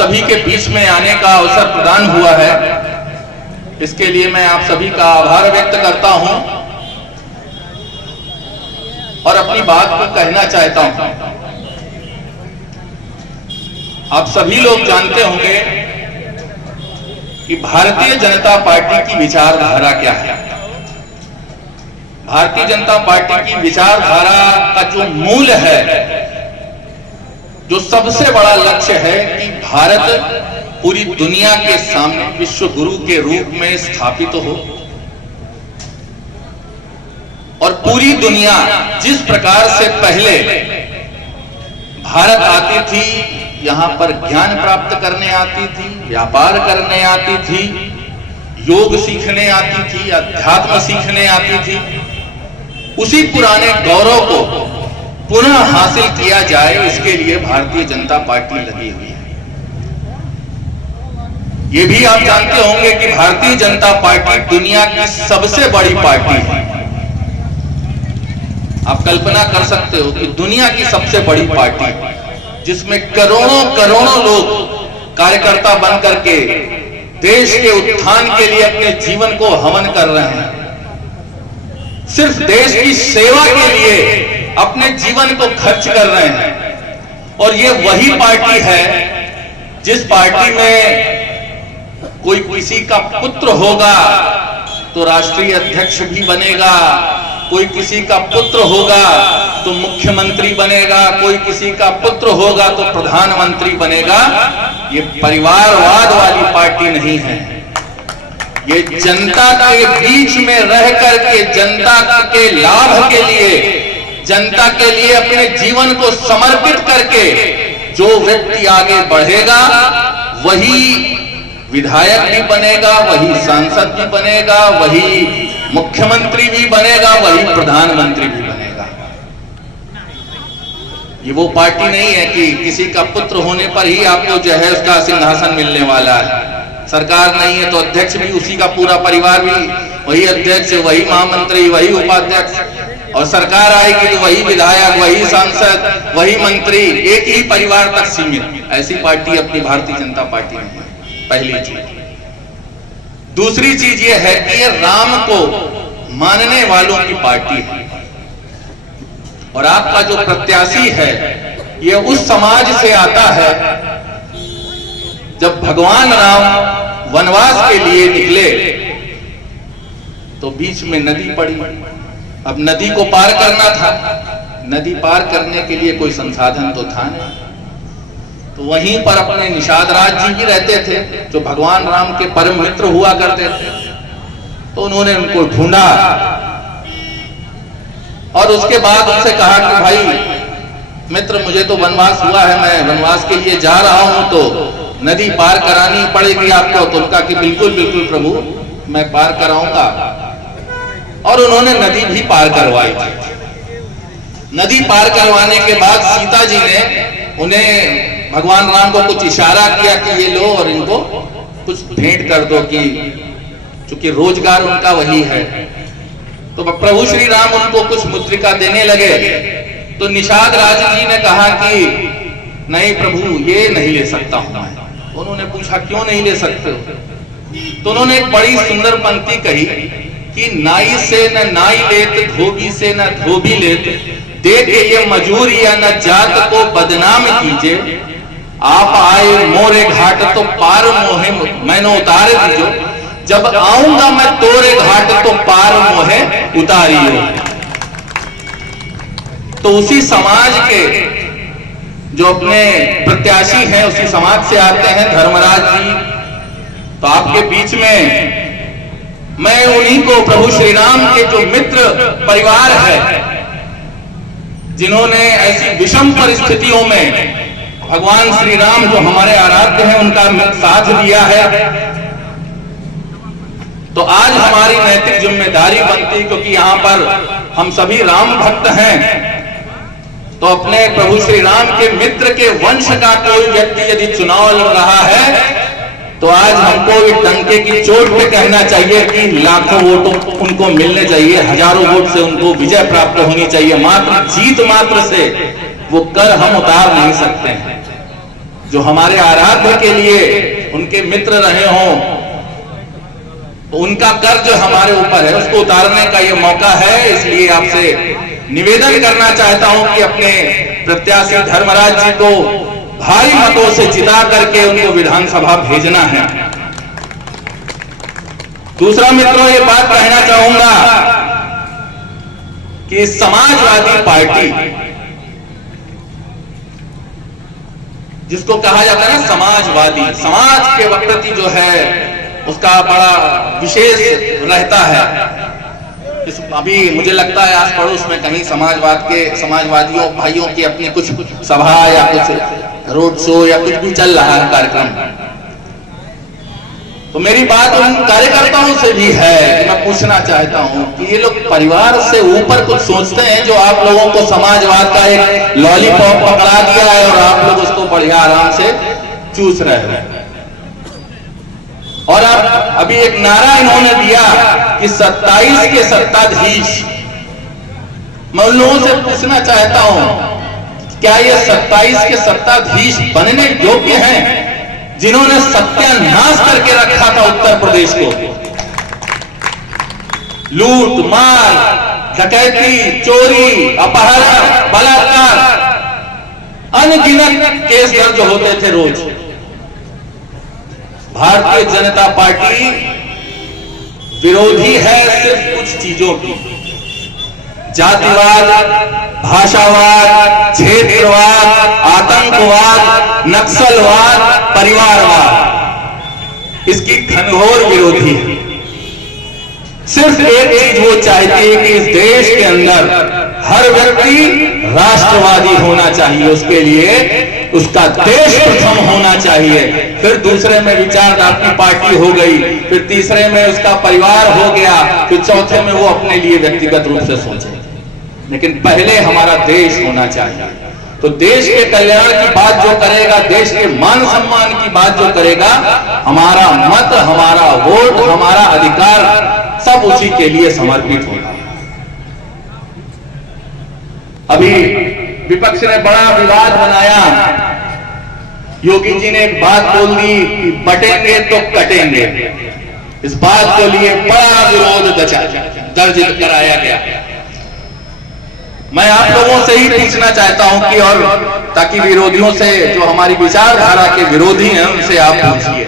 सभी के बीच में आने का अवसर प्रदान हुआ है, इसके लिए मैं आप सभी का आभार व्यक्त करता हूं और अपनी बात को कहना चाहता हूं। आप सभी लोग जानते होंगे कि भारतीय जनता पार्टी की विचारधारा क्या है। भारतीय जनता पार्टी की विचारधारा का जो मूल है, जो सबसे बड़ा लक्ष्य है कि भारत पूरी दुनिया के सामने विश्व गुरु के रूप में स्थापित हो और पूरी दुनिया जिस प्रकार से पहले भारत आती थी, यहां पर ज्ञान प्राप्त करने आती थी, व्यापार करने आती थी, योग सीखने आती थी, अध्यात्म सीखने आती थी, उसी पुराने गौरव को पुनः हासिल किया जाए, इसके लिए भारतीय जनता पार्टी लगी हुई है। ये भी आप जानते होंगे कि भारतीय जनता पार्टी दुनिया की सबसे बड़ी पार्टी है। आप कल्पना कर सकते हो कि दुनिया की सबसे बड़ी पार्टी जिसमें करोड़ों करोड़ों लोग कार्यकर्ता बन करके देश के उत्थान के लिए अपने जीवन को हवन कर रहे हैं, सिर्फ देश की सेवा के लिए अपने जीवन को खर्च कर रहे हैं। और ये वही पार्टी है जिस पार्टी में कोई किसी का पुत्र होगा तो राष्ट्रीय अध्यक्ष भी बनेगा, कोई किसी का पुत्र होगा तो मुख्यमंत्री बनेगा, कोई किसी का पुत्र होगा तो प्रधानमंत्री बनेगा। ये परिवारवाद वाली पार्टी नहीं है। ये जनता के बीच में रह करके जनता के लाभ के लिए, जनता के लिए अपने जीवन को समर्पित करके जो व्यक्ति आगे बढ़ेगा वही विधायक भी बनेगा, वही सांसद भी बनेगा, वही मुख्यमंत्री भी बनेगा, वही प्रधानमंत्री भी बनेगा। ये वो पार्टी नहीं है कि किसी का पुत्र होने पर ही आपको जो है उसका सिंहासन मिलने वाला है। सरकार नहीं है तो अध्यक्ष भी उसी का पूरा परिवार भी वही अध्यक्ष, वही महामंत्री, वही उपाध्यक्ष, और सरकार आएगी तो वही विधायक, वही सांसद, वही मंत्री, एक ही परिवार तक सीमित। ऐसी पार्टी अपनी भारतीय जनता पार्टी नहीं है। पहली चीज। दूसरी चीज यह है कि ये राम को मानने वालों की पार्टी है और आपका जो प्रत्याशी है ये उस समाज से आता है जब भगवान राम वनवास के लिए निकले तो बीच में नदी पड़ी। अब नदी को पार करना था, नदी पार करने के लिए कोई संसाधन तो था नहीं, तो वहीं पर अपने निषाद राज जी भी रहते थे जो भगवान राम के परम मित्र हुआ करते थे। तो उन्होंने उनको ढूंढा और उसके बाद उनसे कहा कि भाई मित्र, मुझे तो वनवास हुआ है, मैं वनवास के लिए जा रहा हूं, तो नदी पार करानी पड़ेगी आपको। तो उनका कि बिल्कुल बिल्कुल प्रभु, मैं पार कराऊंगा। और उन्होंने नदी भी पार करवाई। नदी पार करवाने के बाद सीता जी ने उन्हें, भगवान राम को कुछ इशारा किया कि ये लो और इनको कुछ भेंट कर दो, कि चूंकि रोजगार उनका वही है। तो प्रभु श्री राम उनको कुछ मुद्रिका देने लगे तो निषाद राज जी ने कहा कि नहीं प्रभु, ये नहीं ले सकता हूं मैं। उन्होंने पूछा क्यों नहीं ले सकते हो? तो उन्होंने एक बड़ी सुंदर पंक्ति कही कि नाई से न नाई लेत, धोबी से न धोबी लेत, दे के ये मजूर या न जात को बदनाम कीजिए। आप आए मोरे घाट तो पार मोहे मैंने उतारे दीजो, जब आऊंगा मैं तोरे घाट तो पार मोहे उतारियो। तो उसी समाज के जो अपने प्रत्याशी हैं, उसी समाज से आते हैं धर्मराज जी। तो आपके बीच में मैं उन्हीं को, प्रभु श्री राम के जो मित्र परिवार है, जिन्होंने ऐसी विषम परिस्थितियों में भगवान श्री राम जो हमारे आराध्य हैं उनका साथ दिया है, तो आज हमारी नैतिक जिम्मेदारी बनती, क्योंकि यहाँ पर हम सभी राम भक्त हैं, तो अपने प्रभु श्री राम के मित्र के वंश का कोई व्यक्ति यदि चुनाव लड़ रहा है तो आज हमको इस डंके की चोट पे कहना चाहिए कि लाखों वोट उनको मिलने चाहिए, हजारों वोट से उनको विजय प्राप्त होनी चाहिए। मात्र जीत मात्र से वो कर हम उतार नहीं सकते हैं। जो हमारे आराध्य के लिए उनके मित्र रहे हों, तो उनका कर्ज हमारे ऊपर है, उसको उतारने का ये मौका है। इसलिए आपसे निवेदन करना चाहता हूं कि अपने प्रत्याशी धर्मराज जी को भारी मतों से जिता करके उनको विधानसभा भेजना है। दूसरा मित्रों, ये बात कहना चाहूंगा कि समाजवादी पार्टी, जिसको कहा जाता है ना समाजवादी, समाज के प्रति जो है उसका बड़ा विशेष रहता है। अभी मुझे लगता है आस पड़ोस में कहीं समाजवादियों भाइयों की अपनी कुछ सभा या कुछ रोड शो या कुछ भी चल रहा है कार्यक्रम। तो मेरी बात उन कार्यकर्ताओं से भी है कि मैं पूछना चाहता हूं कि ये लोग परिवार से ऊपर कुछ सोचते हैं, जो आप लोगों को समाजवाद का एक लॉलीपॉप पकड़ा दिया है और आप लोग उसको बढ़िया आराम से चूस रहे हैं। और अब अभी एक नारा इन्होंने दिया कि 27 के सत्ताधीश। मैं उन लोगों से पूछना चाहता हूं, क्या ये 27 के सत्ताधीश बनने योग्य हैं, जिन्होंने सत्यानाश करके रखा था उत्तर प्रदेश को? लूट मार, डकैती, चोरी, अपहरण, बलात्कार, अनगिनत केस दर्ज होते थे रोज। भारतीय जनता पार्टी विरोधी है सिर्फ कुछ चीजों की, जातिवाद, भाषावाद, क्षेत्रवाद, आतंकवाद, नक्सलवाद, परिवारवाद, इसकी घनघोर विरोधी है। सिर्फ एक चीज वो चाहती है कि इस देश के अंदर हर व्यक्ति राष्ट्रवादी होना चाहिए, उसके लिए उसका देश प्रथम होना चाहिए, फिर दूसरे में विचार अपनी पार्टी हो गई, फिर तीसरे में उसका परिवार हो गया, फिर चौथे में वो अपने लिए व्यक्तिगत रूप से सोचे, लेकिन पहले हमारा देश होना चाहिए। तो देश के कल्याण की बात जो करेगा, देश के मान सम्मान की बात जो करेगा, हमारा मत, हमारा वोट, हमारा अधिकार सब उसी के लिए समर्पित होगा। अभी विपक्ष ने बड़ा विवाद बनाया, योगी जी ने एक बात बोल दी कि बटेंगे तो कटेंगे। इस बात को लिए बड़ा विरोध दर्ज कराया गया। मैं आप लोगों से ही पूछना चाहता हूं कि, और ताकि विरोधियों से, जो हमारी विचारधारा के विरोधी हैं, उनसे आप पूछिए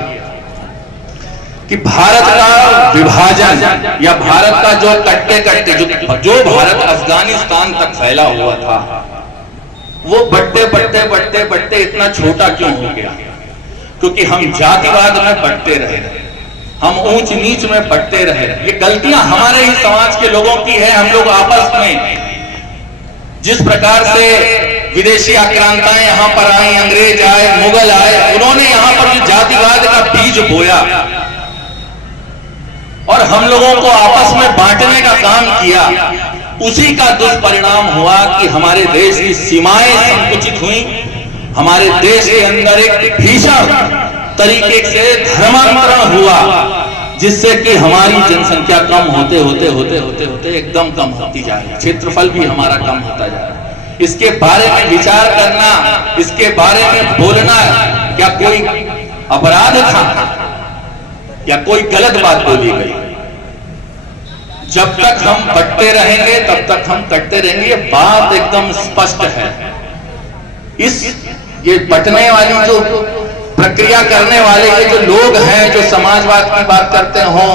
कि भारत का विभाजन या भारत का जो कट्टे जो भारत अफगानिस्तान तक फैला हुआ था, वो बढ़ते इतना छोटा क्यों हो गया? क्योंकि हम जातिवाद में बढ़ते रहे, हम ऊंच नीच में बढ़ते रहे। ये गलतियां हमारे ही समाज के लोगों की है। हम लोग आपस में जिस प्रकार से विदेशी आक्रांताएं यहां पर आई, अंग्रेज आए, मुगल आए, उन्होंने यहां पर जो जातिवाद का बीज बोया और हम लोगों को आपस में बांटने का काम किया, उसी का दुष्परिणाम हुआ कि हमारे देश की सीमाएं संकुचित हुई, हमारे देश के अंदर एक भीषण तरीके से धर्मांतरण हुआ, जिससे कि हमारी जनसंख्या कम होते एकदम कम होती जा रही है, क्षेत्रफल भी हमारा कम होता जा रहा है। इसके बारे में विचार करना, इसके बारे में बोलना क्या कोई अपराध था या कोई गलत बात बोली गई? जब तक हम बढ़ते रहेंगे तब तक हम कटते रहेंगे, ये बात एकदम स्पष्ट है। ये बंटने वाली जो प्रक्रिया करने वाले ये जो लोग हैं, जो समाजवाद की बात करते हों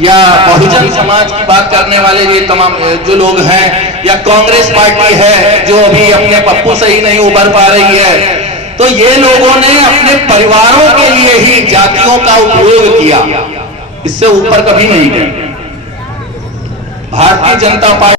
या बहुजन समाज की बात करने वाले ये तमाम जो लोग हैं, या कांग्रेस पार्टी है जो अभी अपने पप्पू से ही नहीं उभर पा रही है, तो ये लोगों ने अपने परिवारों के लिए ही जातियों का उपयोग किया, इससे ऊपर कभी नहीं गए। भारतीय जनता पार्टी